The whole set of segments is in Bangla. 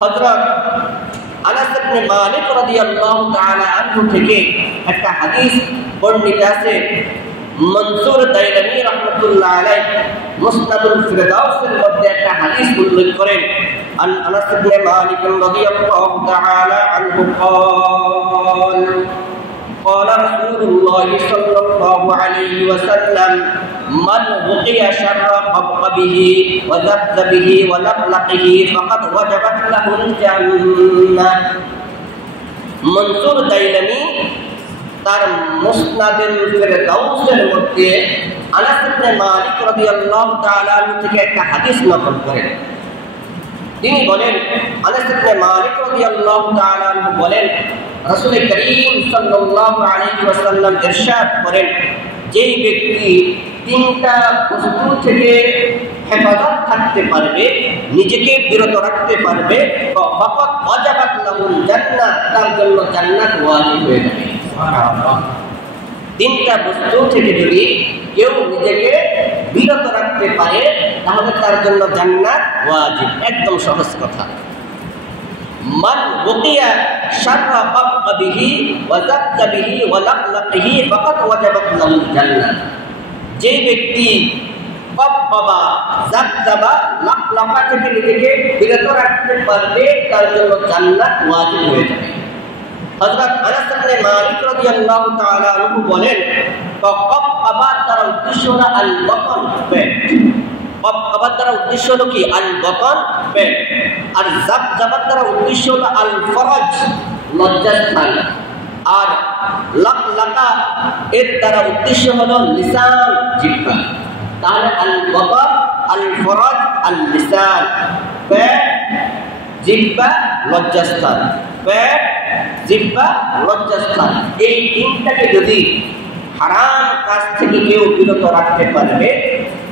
হযরত আনাস ইবনে মালিক রাদিয়াল্লাহু তাআলা আনহু থেকে একটা হাদিস বর্ণিত আছে। মনসুর দাইলামি রাহমাতুল্লাহ আলাইহি মুসনাদুল ফিরদাউসের মধ্যে একটা হাদিস উল্লেখ করেন। আনাস ইবনে মালিক রাদিয়াল্লাহু তাআলা আনহু قال قال رسول الله صلى الله عليه وسلم من وقي شر قبقبه وذبذبه ولقلقه فقد وجبت له الجنة। মনসুর দাইলামি তার মুসনাদুল ফিরদাউসের মধ্যে আনাস ইবনে মালিক রাদিয়াল্লাহু তাআলা আনহু থেকে একটা হাদিস নকল করেন। তিনি বলেন, আনাস ইবনে মালিক রাদিয়াল্লাহু তাআলা আনহু বলেন, রাসূল করিম সাল্লাল্লাহু আলাইহি ওয়াসাল্লাম ইরশাদ করেন, যেই ব্যক্তি তিনটা বস্তু থেকে হেফাজত থাকতে পারবে, নিজেকে বিরত রাখতে পারবে, ফাকাত ওয়াজাবাত লাহুল জান্নাহ, তার জন্য জান্নাত ওয়াজিব হয়ে যাবে। সুবহানাল্লাহ। তিনটা বস্তু থেকে যদি কেউ নিজেকে বিরত রাখতে পারে তাহলে তার জন্য জান্নাত ওয়াজিব। একদম সহজ কথা। মান ওয়াকিয়া শাররা কববিহি ওয়া যাবযাবিহি ওয়া লাকলাকিহি ফাকাত ওয়াজাবাত লাহুল জান্নাহ। যে ব্যক্তি কববা, যাবযাবা, লাকলাকা থেকে নিজেকে বিরত রাখতে পারবে তার জন্য জান্নাত ওয়াজিব হয়ে যাবে। হযরত আনাস ইবনে মালিক রাদিয়াল্লাহু তাআলা আনহু বলেন, কববা তার উদ্দেশ্য হলো আল বতন, পেট। কববা তার উদ্দেশ্য হলো কি? আল বতন, পেট। আর যাবযাবা তার উদ্দেশ্য হলো আল ফরজ, লজ্জাস্থান। আর লাকলাকা এর দ্বারা উদ্দেশ্য হলো লিসান, জিহ্বা। তাহলে আল বতন, আল ফরজ, আল লিসান, পেট, জিহ্বা, লজ্জাস্থান। পেট, জিহ্বা, লজ্জাস্থান, এই তিনটাকে যদি হারাম কাজ থেকে কেউ বিরত রাখতে পারবে,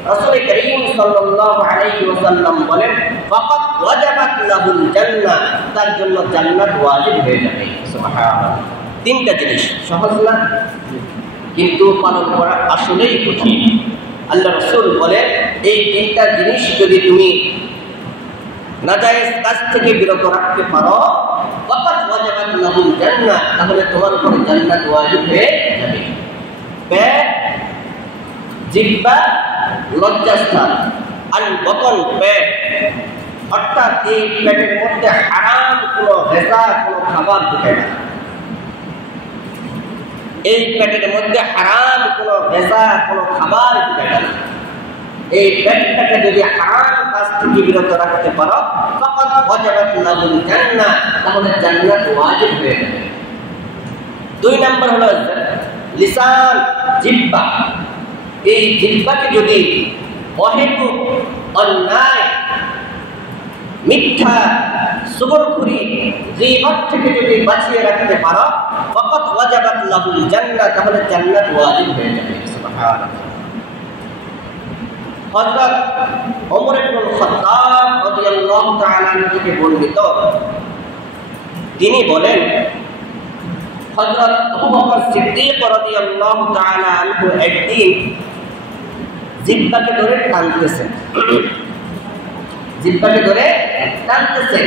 রাসূল করিম সাল্লাল্লাহু আলাইহি ওয়াসাল্লাম বলেন, ফাকাত ওয়াজাবাত লাহুল জান্নাহ, তার জন্য জান্নাত ওয়াজিব হয়ে যাবে। সুবহানাল্লাহ। তিনটা জিনিস সহজ না, কিন্তু পালন করা আসলেই কঠিন। আল্লাহ রাসূল বলেন, এই তিনটা জিনিস যদি তুমি নাজায়েজ কাজ থেকে বিরত রাখতে পারো, ফাকাত ওয়াজাবাত লাহুল জান্নাহ, তাহলে তোমার উপর জান্নাত ওয়াজিব হয়ে যাবে। পেট, জিহ্বা, লজ্জাস্থান। আল বতন, পেট, অর্থাৎ এই পেটের মধ্যে হারাম কোনো ভেজা কোনো খাবার ঢুকে না। এই পেটের মধ্যে হারাম কোনো ভেজা কোনো খাবার ঢুকে না। এই পেটটাকে যদি হারাম কাজ থেকে বিরত রাখতে পারো, ফাকাত ওয়াজাবাত লাহুল জান্নাহ, তাহলে জান্নাত ওয়াজিব হয়ে যাবে। দুই নম্বর হলো লিসান, জিহ্বা। এই জিহ্বাকে যদি অহেতুক অন্যায়, মিথ্যা, সুবরখুরি, গীবত থেকে যদি বাঁচিয়ে রাখতে পারো, ফাকাত ওয়াজাবাত লাহুল জান্নাহ, তাহলে জান্নাত ওয়াজিব হয়ে যাবে। সুবহানাল্লাহ। হযরত ওমর ইবনুল খাত্তাব রাদিয়াল্লাহু তাআলা আনহু থেকে বর্ণিত, তিনি বলেন, হযরত আবু বকর সিদ্দিক রাদিয়াল্লাহু তাআলা আনহু একদিন জিহ্বাকে ধরে টানতেছেন, জিহ্বাকে ধরে টানতেছেন।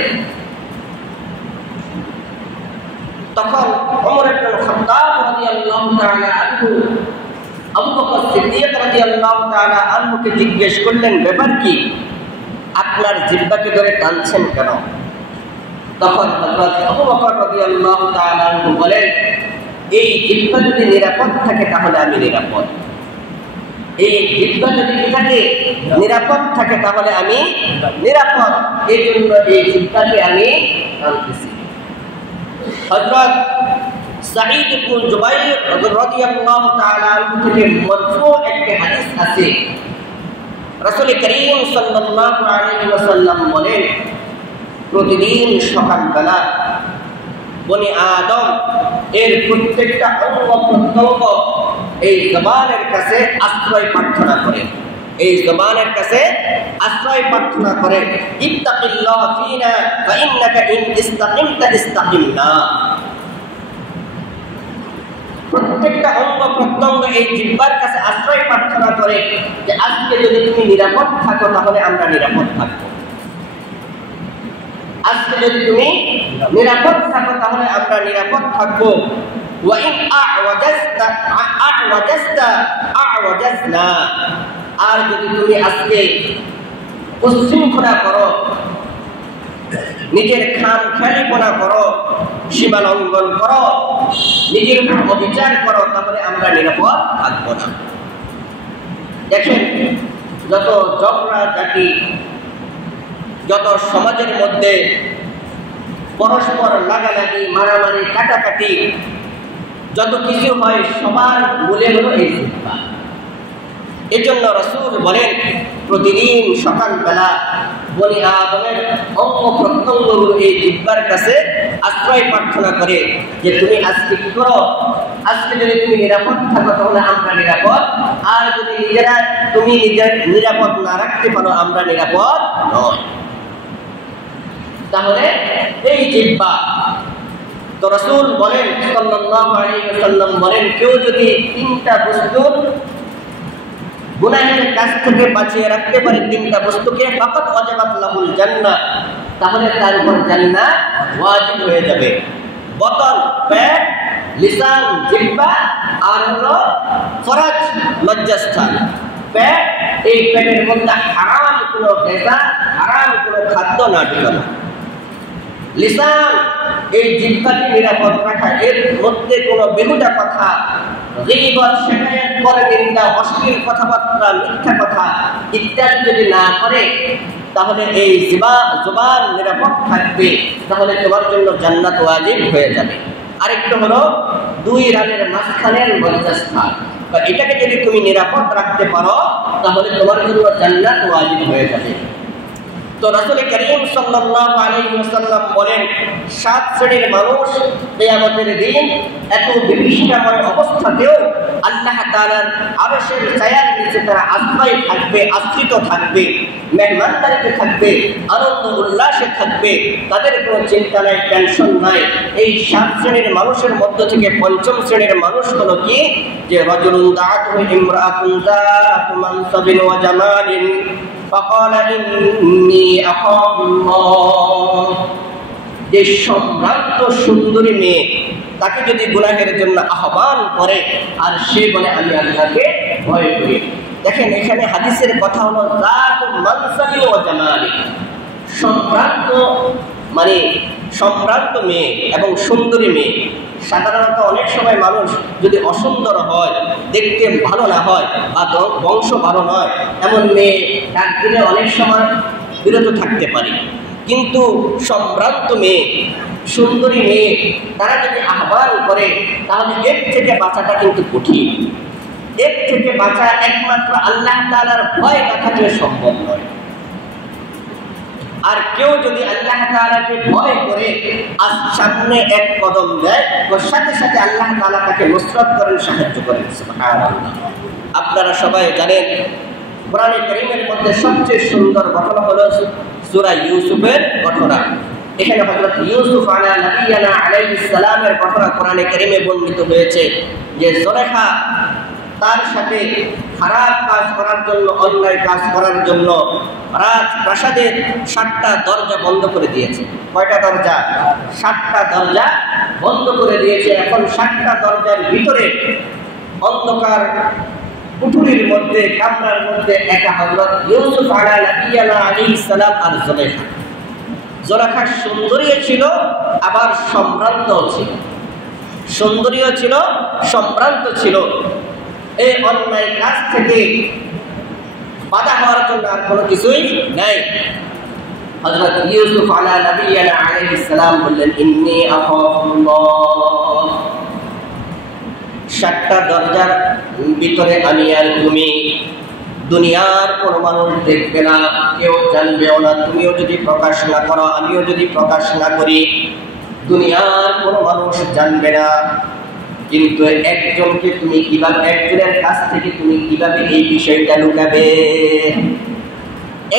তখন ওমর ইবনুল খাত্তাব রাদিয়াল্লাহু তাআলা আনহু আবু বকর সিদ্দিক রাদিয়াল্লাহু তাআলা আনহুকে জিজ্ঞেস করলেন, ব্যাপার কি? আপনার জিহ্বাকে ধরে টানছেন কেন? তখন হযরত আবু বকর রাদিয়াল্লাহু তাআলা আনহু বলেন, এই জিহ্বা যদি নিরাপদ থাকে তাহলে আমি নিরাপদ। এই জিহ্বা যদি কি থাকে? নিরাপদ থাকে, তাহলে আমি নিরাপদ। এই জন্য এই জিহ্বাকে আমি টানতেছি। হযরত সাঈদ ইবনে জুবাইর রাদিয়াল্লাহু তাআলা আনহু থেকে মারফু একটা হাদিস আছে। রাসূল করিম সাল্লাল্লাহু আলাইহি ওয়াসাল্লাম বলেন, প্রতিদিন সকালবেলা বনি আদম এর প্রত্যেকটা অঙ্গ প্রত্যঙ্গ এই জবানের কাছে আশ্রয় প্রার্থনা করে, এই জবানের কাছে আশ্রয় প্রার্থনা করে, ইত্তাকিল্লাহ ফিনা ফাইন্নাকা ইন ইসতাকিমতা ইসতাকিমনা। প্রত্যেকটা অঙ্গ প্রত্যঙ্গ এই জিহ্বার কাছে আশ্রয় প্রার্থনা করে যে আজকে যদি তুমি নিরাপদ থাকো তাহলে আমরা নিরাপদ থাকবো, আজকে যদি তুমি নিরাপদ থাকো তাহলে আমরা নিরাপদ থাকবো। আর যদি তুমি আজকে উচ্ছৃঙ্খলা করো, নিজের খামখেয়ালিপনা করো, সীমা লঙ্ঘন করো, নিজের উপর অবিচার করো, তাহলে আমরা নিরাপদ থাকবো না। দেখেন, যত ঝগড়া ঝাঁটি, যত সমাজের মধ্যে পরস্পর লাগালাগি, মারামারি, কাটাকাটি, যত কিছু হয় সবার মূলে হলো এই জিহ্বা। এজন্য রাসূল বলেন প্রতিদিন সকালবেলা বনি আদমের অঙ্গ প্রত্যঙ্গগুলো এই জিহ্বার কাছে আশ্রয় প্রার্থনা করে যে তুমি আজকে কি করো, আজকে যদি তুমি নিরাপদ থাকো তাহলে আমরা নিরাপদ, আর যদি তুমি নিজের নিরাপদ না রাখতে পারো আমরা নিরাপদ নয়। তাহলে এই জিহ্বা তো রাসূল বলেন সাল্লাল্লাহু আলাইহি ওয়াসাল্লাম বলেন কেউ যদি তিনটা বস্তু গুনাহের কাছ থেকে বাঁচিয়ে রাখতে পারে, তিনটা বস্তুকে, ফাকাত ওয়াজাবাত লাহুল জান্নাহ, তাহলে তার উপর জান্নাত ওয়াজিব হয়ে যাবে। বতন, পেট, লিসান, জিহ্বা, আর হলো ফরজ, লজ্জাস্থান। পেট, এই পেটের মধ্যে হারাম কোনো গাযা, হারাম কোনো খাদ্য না ঢোকানো। লিসান, এই জিহ্বাকে নিরাপদ রাখা, এর মধ্যে কোনো বেহুদা কথা, গীবত, শিকায়াত, পরনিন্দা, অশ্লীল কথাবার্তা, মিথ্যা কথা ইত্যাদি যদি না করে তাহলে এই জবান নিরাপদ থাকবে, তাহলে তোমার জন্য জান্নাত ওয়াজিব হয়ে যাবে। আরেকটা হলো দুই রানের মাঝখানের লজ্জাস্থান, এটাকে যদি তুমি নিরাপদ রাখতে পারো তাহলে তোমার জন্য জান্নাত ওয়াজিব হয়ে যাবে। তো রাসূল করিম সাল্লাল্লাহু আলাইহি ওয়াসাল্লাম বলেন 7 শ্রেণীর মানুষ কিয়ামতের দিন এত বিভীষিকাময় অবস্থাতেও আল্লাহ তাআলার আরশের ছায়ার নিচে তারা আশ্রয় থাকবে, আশ্রিত থাকবে, মেহমানদারিতে থাকবে, আনন্দ উল্লাসে থাকবে, তাদের কোনো চিন্তা নাই, টেনশন নাই। এই 7 শ্রেণীর মানুষের মধ্য থেকে 5ম শ্রেণীর মানুষ হলো কি, যে রাজুলুন দাআতুহু ইমরাআতুন যাতু মানসাবিন ওয়া জামালিন فقال إني أخاف الله, যে সম্ভ্রান্ত সুন্দরী মেয়ে তাকে যদি গুনাহের জন্য আহ্বান করে আর সে বলে আমি আল্লাহকে ভয় করি। দেখেন এখানে হাদিসের কথা হলো যাতু মানসাবিন ওয়া জামালিন, সম্ভ্রান্ত মানে সম্ভ্রান্ত মেয়ে এবং সুন্দরী মেয়ে। সাধারণত অনেক সময় মানুষ যদি অসুন্দর হয়, দেখতে ভালো না হয় বা বংশ ভালো নয়, এমন মেয়ে ডাক দিলে অনেক সময় বিরত থাকতে পারে। কিন্তু সম্ভ্রান্ত মেয়ে, সুন্দরী মেয়ে, তারা যদি আহ্বান করে তাহলে এর থেকে বাঁচাটা কিন্তু কঠিন। এর থেকে বাঁচা একমাত্র আল্লাহ তাআলার ভয় না থাকলে সম্ভব নয়। আর কেউ যদি আল্লাহ তাআলাকে ভয় করে সামনে এক কদম দেয়, ওর সাথে সাথে আল্লাহ তাআলা তাকে নুসরত করেন, সাহায্য করেন। সুবহানাল্লাহ। আপনারা সবাই জানেন কোরআনে কারীমের মধ্যে সবচেয়ে সুন্দর ঘটনা হলো সূরা ইউসুফের ঘটনা। এখানে হযরত ইউসুফ আলাইহিস সালামের ঘটনা কোরআনে কারীমে বর্ণিত হয়েছে যে জুলেখা তার সাথে খারাপ কাজ করার জন্য, অন্যায় কাজ করার জন্য রাজপ্রাসাদের 7টা দরজা বন্ধ করে দিয়েছে। কয়টা দরজা? 7টা দরজা বন্ধ করে দিয়েছে। এখন 7টা দরজার ভিতরে অন্ধকার কুঠুরির মধ্যে, কামরার মধ্যে একা হযরত ইউসুফ আলাইহিস সালাম আর জুলেখা। জুলেখা সুন্দরীও ছিল আবার সম্ভ্রান্তও ছিল, সুন্দরীও ছিল, সম্ভ্রান্ত ছিল। এই অন্যায় কাজ থেকে বাধা হওয়ার জন্য আর কোনো কিছুই নাই। হযরত ইউসুফ আলাইহিস সালাম বললেন ইন্নী আখাফুল্লাহ, 7টা দরজার ভিতরে আমি আর তুমি, দুনিয়ার কোনো মানুষ দেখবে না, কেউ জানবেও না। তুমিও যদি প্রকাশ না করো, আমিও যদি প্রকাশ না করি, দুনিয়ার কোনো মানুষ জানবে না। কিন্তু একজনকে তুমি কিভাবে, একজনের কাছ থেকে তুমি কিভাবে এই বিষয়টা লুকাবে?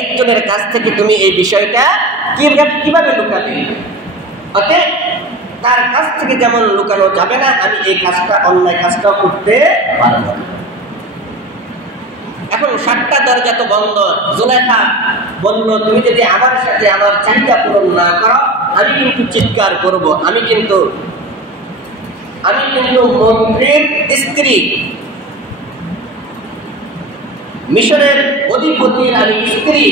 একজনের কাছ থেকে তুমি এই বিষয়টা কিভাবে লুকাবে? ওকে, তার কাছ থেকে যেমন লুকানো যাবে না, আমি এই কাজটা অন্যায় কাজটা করতে পারবো না। এখন 7টা দরজা তো বন্ধ। জুলেখা বলল, তুমি যদি আমার সাথে আমার চাহিদা পূরণ না করো, আমি কিন্তু চিৎকার করব। আমি কিন্তু মন্ত্রীর স্ত্রী, মিশরের অধিপতির আমি স্ত্রী।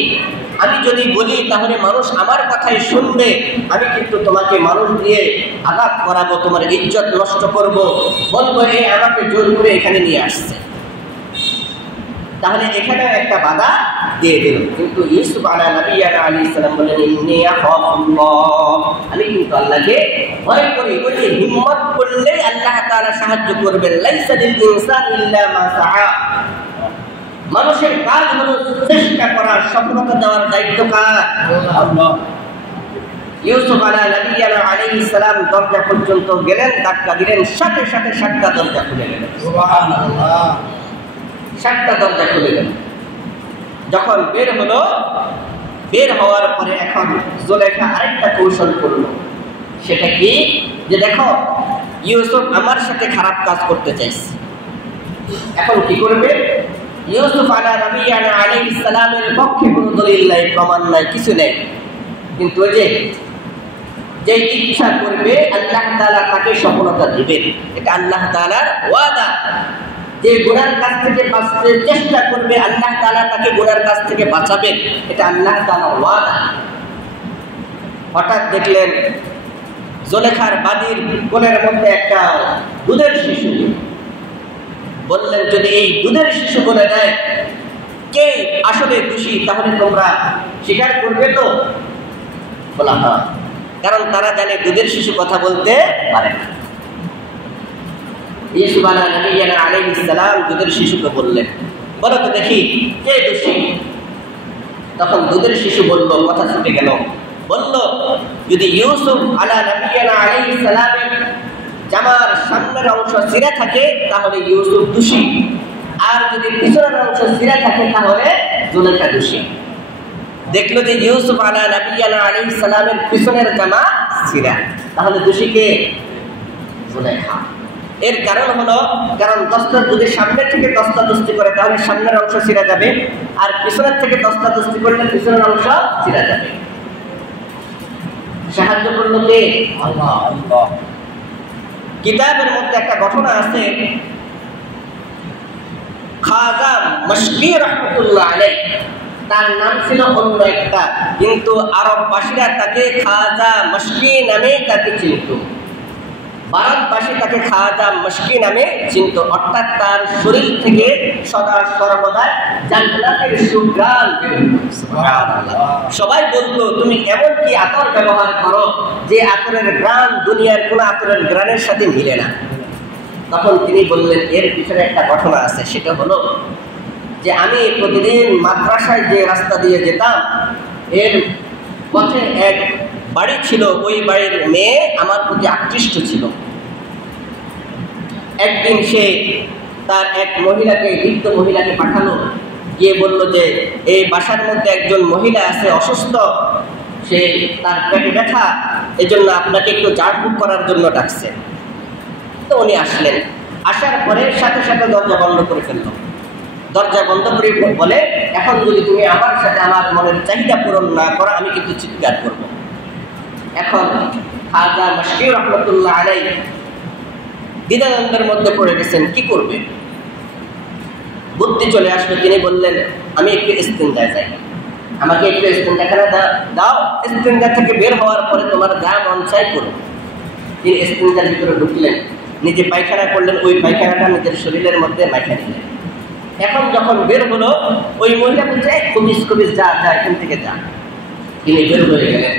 আমি যদি বলি তাহলে মানুষ আমার কথাই শুনবে। আমি কিন্তু তোমাকে মানুষ দিয়ে আঘাত করাবো, তোমার ইজ্জত নষ্ট করব, বলবো এই আমাকে জোর করে এখানে নিয়ে আসছে। তাহলে এখানে একটা বাধা দিয়ে দিল। কিন্তু ইউসুফ আলাইহিস সালাম বললেন, ইন্নী আখাফুল্লাহ, আমি কিন্তু আল্লাহকে ভয় করি। ওই যে হিম্মত করলেই আল্লাহ তাআলা সাহায্য করবেন। লাইসা লিল ইনসানি ইল্লা মা সাআ, মানুষের কাজ হলো চেষ্টা করার, সফলতা দেওয়ার দায়িত্ব কার? আল্লাহ। ইউসুফ আলাইহিস সালাম দরজা পর্যন্ত গেলেন, ধাক্কা দিলেন, সাথে সাথে 7টা দরজা খুলে গেল। সুবহানাল্লাহ। 7টা দরজা খুলে গেল। যখন বের হলো, বের হওয়ার পরে এখন জুলেখা আরেকটা কৌশল করলো। সেটা কি? যে দেখো, ইউসুফ আমার সাথে খারাপ কাজ করতে চাইছে, এখন কি করবে? ইউসুফ আলাইহিস সালামের পক্ষে কোনো দলিল নাই, প্রমাণ নাই, কিছু নেই। কিন্তু ওই যে ইচ্ছা করবে আল্লাহ তাআলা তাকে সফলতা দিবেন। এটা আল্লাহ তাআলার ওয়াদা। যে গুনার কাছ থেকে বাঁচতে চেষ্টা করবে আল্লাহ তাআলা তাকে গুনার কাছ থেকে বাঁচাবেন। এটা আল্লাহ তাআলার ওয়াদা। হঠাৎ দেখলেন জুলেখার বাদীর কোলের মধ্যে একটা দুধের শিশু। বললেন, যদি এই দুধের শিশু বলে দেয় কে আসলে দোষী, তাহলে তোমরা স্বীকার করবে তো? বলা হয়, কারণ তারা জানে দুধের শিশু কথা বলতে পারে না। ইউসুফ আলাইহিস সালাম দুধের শিশুকে বললেন, বলো তো দেখি কে দোষী? তখন দুধের শিশু বলল, কথা ছুটে গেল, বলল, যদি ইউসুফ আলাইহিস সালামের জামার সামনের অংশ ছিঁড়া থাকে তাহলে ইউসুফ দোষী, আর যদি পিছনের অংশ ছিঁড়া থাকে তাহলে জুলেখা দোষী। দেখলো যে ইউসুফ আলাইহিস সালামের পিছনের জামা ছিঁড়া, তাহলে দোষী কে? জুলেখা। এর কারণ হলো, কারণ দস্তা যদি সামনের থেকে দস্তাদস্তি করে তাহলে সামনের অংশ ছিঁড়া যাবে, আর পিছনের থেকে দস্তাদস্তি করলে পিছনের অংশ ছিঁড়া যাবে। সাহায্য করলো কে? আল্লাহ। কিতাবের মধ্যে একটা ঘটনা আছে, খাজা মশকি রহমতুল্লাহ আলাইহি, তার নাম ছিল অন্য একটা, কিন্তু আরববাসীরা তাকে খাজা মশকি নামে তাকে চিনত। ভারতবাসী তাকে খাজা মশকি নামে চিনত, অর্থাৎ তার শরীর থেকে সদা সর্বদা জান্নাতের সুঘ্রাণ বের হতো। সুবহানাল্লাহ। সবাই বলতো, তুমি এমন কি আতর ব্যবহার করো যে আতরের ঘ্রাণ দুনিয়ার কোন আতরের ঘ্রাণের সাথে মিলে না। তখন তিনি বললেন, এর পিছনে একটা ঘটনা আছে। সেটা হলো যে আমি প্রতিদিন মাদ্রাসায় যে রাস্তা দিয়ে যেতাম, এর পথে এক বাড়ি ছিল, ওই বাড়ির মেয়ে আমার প্রতি আকৃষ্ট ছিল। একদিন সে তার এক মহিলাকে, বৃদ্ধ মহিলাকে পাঠালো, গিয়ে বলল যে এই বাসার মধ্যে একজন মহিলা আছে অসুস্থ, সে তার পেটে ব্যথা, এজন্য আপনাকে একটু ঝাড়ফুঁক করার জন্য ডাকছে। তো উনি আসলেন, আসার পরে সাথে সাথে দরজা বন্ধ করে ফেলল। দরজা বন্ধ করে বলে, এখন যদি তুমি আমার সাথে আমার মনের চাহিদা পূরণ না করো, আমি কিন্তু চিৎকার করব। এখন খাজা মশকি রহমতুল্লাহ আলাইহি দ্বিধাদ্বন্দ্বের মধ্যে পড়ে গেছেন, কি করবে? বুদ্ধি চলে আসলো। তিনি বললেন, আমি একটু ইস্তিনজায় যাই, আমাকে একটু ইস্তিনজাখানা দাও, ইস্তিনজা থেকে বের হওয়ার পরে তোমার যা মন চাই করো। তিনি ইস্তিনজার ভিতরে ঢুকলেন, নিজে পায়খানা করলেন, ওই পায়খানাটা নিজের শরীরের মধ্যে মাইখা দিলেন। এখন যখন বের হলো, ওই মহিলা বলছে, কবিস যা যা এখান থেকে যা। তিনি বের হয়ে গেলেন।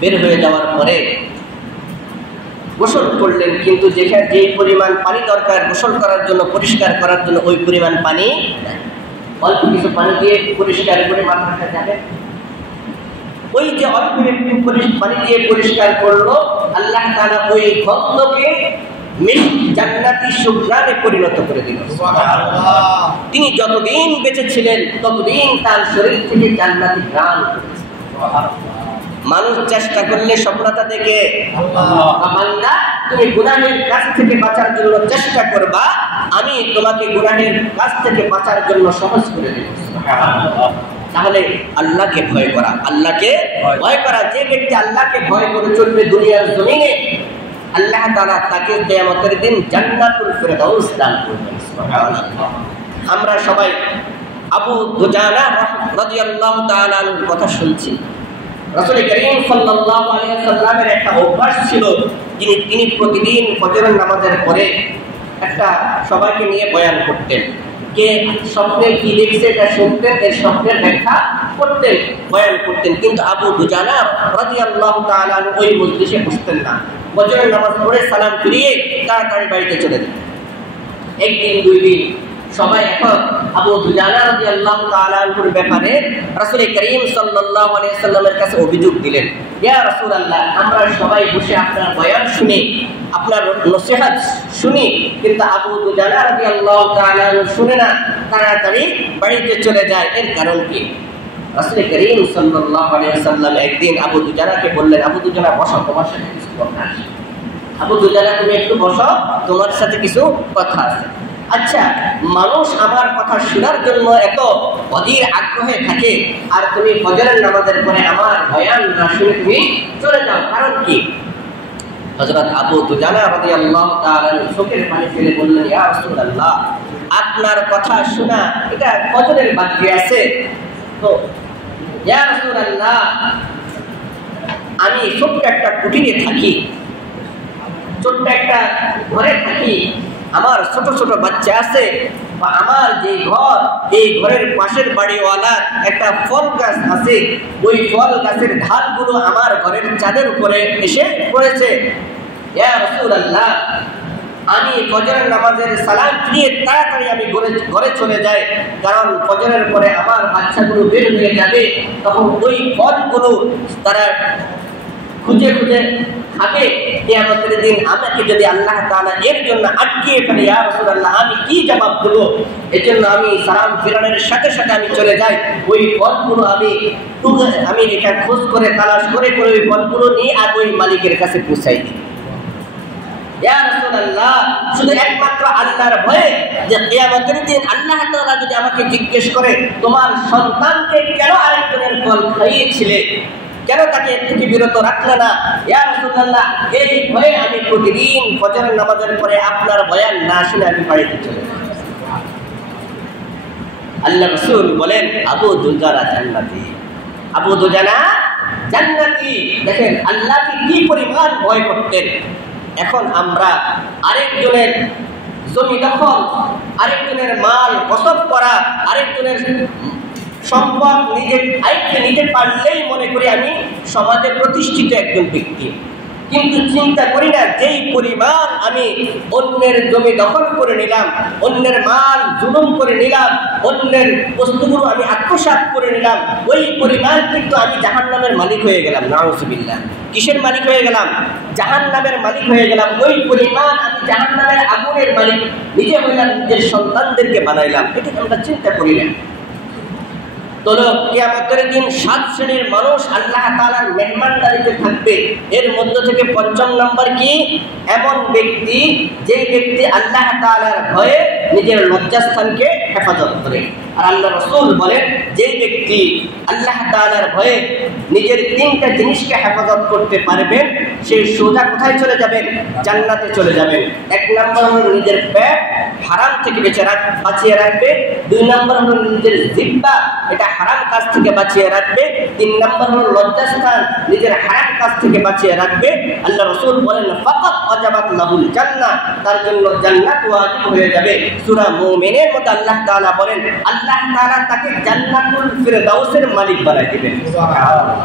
বের হয়ে যাওয়ার পরে গোসল করলেন, কিন্তু যেখানে যে পরিমাণ পানি দরকার গোসল করার জন্য, পরিষ্কার করার জন্য, ওই পরিমাণ পানি নাই। অল্প কিছু পানি দিয়ে পরিষ্কার করে মাথাটা যাবে। ওই যে অল্প একটু পানি দিয়ে পরিষ্কার করলো, আল্লাহ তাআলা ওই গন্ধকে জান্নাতি সুঘ্রাণে পরিণত করে দিল। সুবহানাল্লাহ। তিনি যতদিন বেঁচে ছিলেন ততদিন তার শরীর থেকে জান্নাতি ঘ্রাণ করেছে। সুবহানাল্লাহ। মানুষ চেষ্টা করলে সফলতা দেখে বান্দা, তুমি গুনাহের কাছ থেকে বাঁচার জন্য চেষ্টা করবা, আমি তোমাকে গুনাহের কাছ থেকে বাঁচার জন্য সহজ করে দেব। তাহলে আল্লাহকে ভয় করা, আল্লাহকে ভয় করা। যে ব্যক্তি আল্লাহকে ভয় করে চলবে দুনিয়ার জমিনে, আল্লাহ তাআলা তাকে কিয়ামতের দিন জান্নাতুল ফিরদাউস দান করবেন। সুবহানাল্লাহ। আমরা সবাই আবু দুজানা রাদিয়াল্লাহু তাআলা আনহুর কথা শুনছি। রাসূল করিম সাল্লাল্লাহু আলাইহি ওয়াসাল্লামের একটা অভ্যাস ছিল, তিনি প্রতিদিন ফজরের নামাজের পরে একটা সবাইকে নিয়ে বয়ান করতেন। কে স্বপ্নে কি দেখছে এটা শুনতেন, এর স্বপ্নের ব্যাখ্যা করতেন, বয়ান করতেন। কিন্তু আবু দুজানা রাদিয়াল্লাহু তাআলা আনহু ওই মজলিসে বসতেন না। ফজরের নামাজ পড়ে সালাম ফিরিয়ে তাড়াতাড়ি বাড়িতে চলে যেতেন। একদিন দুই দিন সবাই এখন আবু দুজানা রাদিয়াল্লাহু তাআলা আনহুর ব্যাপারে রাসূল করিম সাল্লাল্লাহু আলাইহি ওয়াসাল্লামের কাছে অভিযোগ দিলেন, ইয়া রাসূলুল্লাহ, আমরা সবাই বসে আপনার বয়ান শুনি, আপনার নসিহত শুনি, কিন্তু আবু দুজানা রাদিয়াল্লাহু তাআলা আনহু শুনে না, তাড়াতাড়ি বাড়িতে চলে যায়। এর কারণ কি? রাসূল করিম সাল্লাল্লাহু আলাইহি ওয়াসাল্লাম একদিন আবু দুজানাকে বললেন, আবু দুজানা বসো, তোমার সাথে কিছু কথা আছে। আবু দুজানা, তুমি একটু বসো, তোমার সাথে কিছু কথা আছে। আচ্ছা, মানুষ আমার কথা শোনার জন্য এত অধীর আগ্রহে থাকে, আর তুমি ফজরের নামাজের পরে আমার বয়ান না শুনে তুমি চলে যাও, কারণ কি? হযরত আবু দুজানা রাদিয়াল্লাহু তাআলা চোখের পানি ফেলে বললেন, ইয়া রাসূলুল্লাহ, আপনার কথা শোনা এটা ফজরের বাকি আছে তো। ইয়া রাসূলুল্লাহ, আমি ছোট্ট একটা কুটিরে থাকি, ছোট্ট একটা ঘরে থাকি, আমার ছোট ছোট বাচ্চা আছে, আমার যে ঘর, এই ঘরের পাশের বাড়িওয়ালার একটা ফল গাছ আছে, ওই ফল গাছের ঢালগুলো আমার ঘরের চাঁদের উপরে এসে পড়েছে। ইয়া রাসূলুল্লাহ, আমি ফজরের নামাজের সালাম ফিরিয়ে তাড়াতাড়ি আমি ঘরে চলে যাই, কারণ ফজরের পরে আমার বাচ্চাগুলো বের হয়ে যাবে, তখন ওই ফলগুলো তারা খুঁজে খুঁজে খাবে। কিয়ামতের দিন আমাকে যদি আল্লাহ তাআলা এর জন্য আটকিয়ে ফেলে, ইয়া রাসূলুল্লাহ, আমি কি জবাব দেব? এজন্য আমি সালাম ফিরানোর সাথে সাথে আমি চলে যাই, ওই ফলগুলো আমি এটা খোঁজ করে তালাশ করে ওই ফলগুলো নিয়ে আর ওই মালিকের কাছে পৌঁছাই দিই। ইয়া রাসূলুল্লাহ, শুধু একমাত্র আল্লাহর ভয়ে, যে কিয়ামতের দিন আল্লাহ তাআলা যদি আমাকে জিজ্ঞেস করে, তোমার সন্তানকে কেন আরেকজনের ফল খাইয়েছিলে, কেন তাকে এর থেকে বিরত রাখলে না? ইয়া রাসূলুল্লাহ, এই ভয়ে আমি প্রতিদিন ফজরের নামাজের পরে আপনার বয়ান না শুনে আমি বাড়িতে চলে যাই। আল্লাহ রাসূল বলেন, আবু দুজানা জান্নাতি, আবু দুজানা জান্নাতি। দেখেন আল্লাহকে কি পরিমাণ ভয় করতেন। এখন আমরা আরেকজনের জমি দখল, আরেকজনের মাল কসব করা, আরেকজনের সম্পদ নিজের আয়ত্তে নিতে পারলেই মনে করি আমি সমাজে প্রতিষ্ঠিত একজন ব্যক্তি, কিন্তু চিন্তা করি না যেই পরিমাণ আমি অন্যের জমি দখল করে নিলাম, অন্যের মাল জুলুম করে নিলাম, অন্যের বস্তুগুলো আমি আত্মসাৎ করে নিলাম, ওই পরিমাণ কিন্তু আমি জাহান্নামের মালিক হয়ে গেলাম। নাউযুবিল্লাহ। কিসের মালিক হয়ে গেলাম? জাহান্নামের মালিক হয়ে গেলাম। ওই পরিমাণ আমি জাহান্নামের আগুনের মালিক নিজে হইলাম, নিজের সন্তানদেরকে বানাইলাম। এটা আমরা চিন্তা করি না। কিয়ামতের দিন 7 শ্রেণীর মানুষ আল্লাহ তাআলার মেহমানদারিতে থাকবে। এর মধ্য থেকে ৫ম নম্বর কি? এমন ব্যক্তি, যে ব্যক্তি আল্লাহ তাআলার ভয়ে নিজের লজ্জাস্থানকে হেফাজত করে। আর আল্লাহ রাসূল বলেন, যে ব্যক্তি আল্লাহ তাআলার ভয়ে নিজের 3টা জিনিসকে হেফাজত করতে পারবেন, সে সোজা কোথায় চলে যাবেন? জান্নাতে চলে যাবেন। 1 নম্বর হলো নিজের পেট হারাম থেকে বাঁচিয়ে রাখবে। 2 নম্বর হলো নিজের জিহ্বা, এটা হারাম কাজ থেকে বাঁচিয়ে রাখবে। 3 নম্বর হলো লজ্জাস্থান, নিজের হারাম কাজ থেকে বাঁচিয়ে রাখবে। আল্লাহ রাসূল বলেন, ফাকাত ওয়াজাবাত লাহুল জান্নাহ, তার জন্য জান্নাত ওয়াজিব হয়ে যাবে। সূরা মুমিনের মধ্যে আল্লাহ তাআলা বলেন, আল্লাহ তাআলা তাকে জান্নাতুল ফিরদাউসের মালিক বানাই দিবেন। সুবহানাল্লাহ।